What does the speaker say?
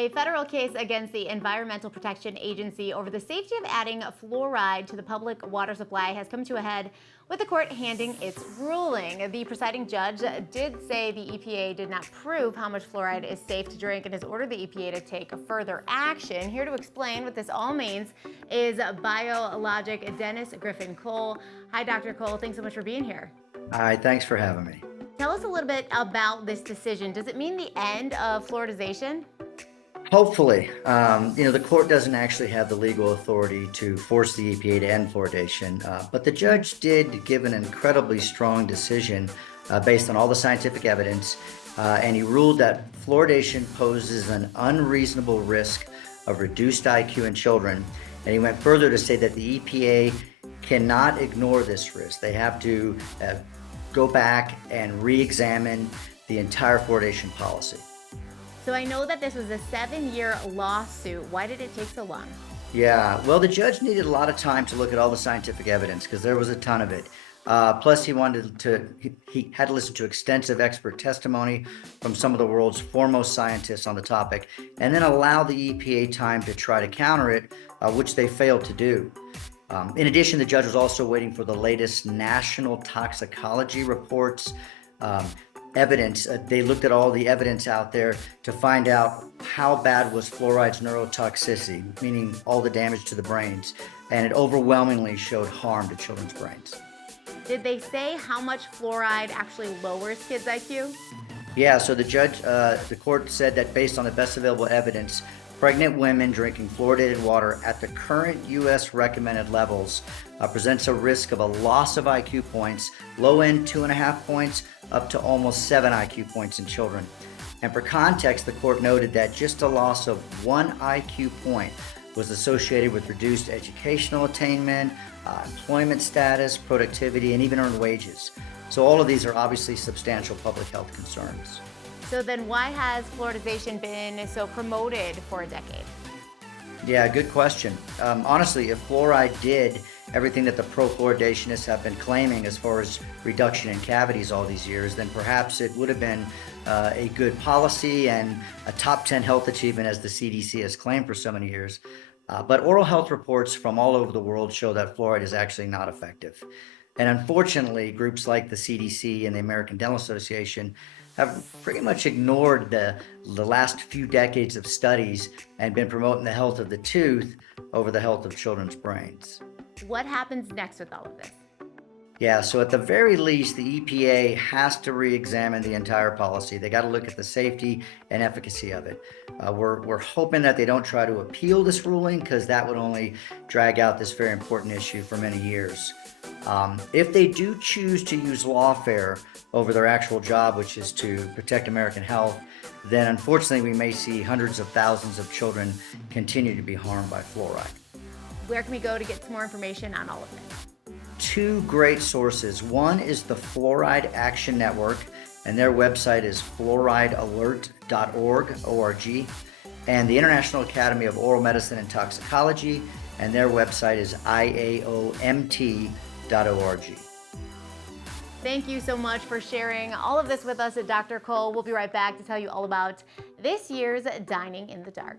A federal case against the Environmental Protection Agency over the safety of adding fluoride to the public water supply has come to a head with the court handing its ruling. The presiding judge did say the EPA did not prove how much fluoride is safe to drink and has ordered the EPA to take further action. Here to explain what this all means is biologic dentist Griffin Cole. Hi, Dr. Cole. Thanks so much for being here. Hi, thanks for having me. Tell us a little bit about this decision. Does it mean the end of fluoridization? Hopefully, the court doesn't actually have the legal authority to force the EPA to end fluoridation, but the judge did give an incredibly strong decision based on all the scientific evidence, and he ruled that fluoridation poses an unreasonable risk of reduced IQ in children. And he went further to say that the EPA cannot ignore this risk. They have to go back and re-examine the entire fluoridation policy. So I know that this was a 7-year lawsuit. Why did it take so long? Yeah, well, the judge needed a lot of time to look at all the scientific evidence because there was a ton of it. Plus, he had to listen to extensive expert testimony from some of the world's foremost scientists on the topic, and then allow the EPA time to try to counter it, which they failed to do. In addition, the judge was also waiting for the latest national toxicology reports. Evidence. They looked at all the evidence out there to find out how bad was fluoride's neurotoxicity, meaning all the damage to the brains, and it overwhelmingly showed harm to children's brains. Did they say how much fluoride actually lowers kids' IQ? Yeah, so the court said that based on the best available evidence, pregnant women drinking fluoridated water at the current U.S. recommended levels presents a risk of a loss of IQ points, low end 2.5 points, up to almost 7 IQ points in children. And for context, the court noted that just a loss of 1 IQ point was associated with reduced educational attainment, employment status, productivity, and even earned wages. So all of these are obviously substantial public health concerns. So then why has fluoridization been so promoted for a decade? Yeah, good question. Honestly, if fluoride did everything that the pro-fluoridationists have been claiming as far as reduction in cavities all these years, then perhaps it would have been a good policy and a top 10 health achievement as the CDC has claimed for so many years. But oral health reports from all over the world show that fluoride is actually not effective. And unfortunately, groups like the CDC and the American Dental Association have pretty much ignored the last few decades of studies and been promoting the health of the tooth over the health of children's brains. What happens next with all of this? Yeah, so at the very least, the EPA has to re-examine the entire policy. They got to look at the safety and efficacy of it. We're hoping that they don't try to appeal this ruling because that would only drag out this very important issue for many years. If they do choose to use lawfare over their actual job, which is to protect American health, then unfortunately we may see hundreds of thousands of children continue to be harmed by fluoride. Where can we go to get some more information on all of this? 2 great sources. One is the Fluoride Action Network, and their website is fluoridealert.org, and the International Academy of Oral Medicine and Toxicology, and their website is IAOMT.org. Thank you so much for sharing all of this with us, Dr. Cole. We'll be right back to tell you all about this year's Dining in the Dark.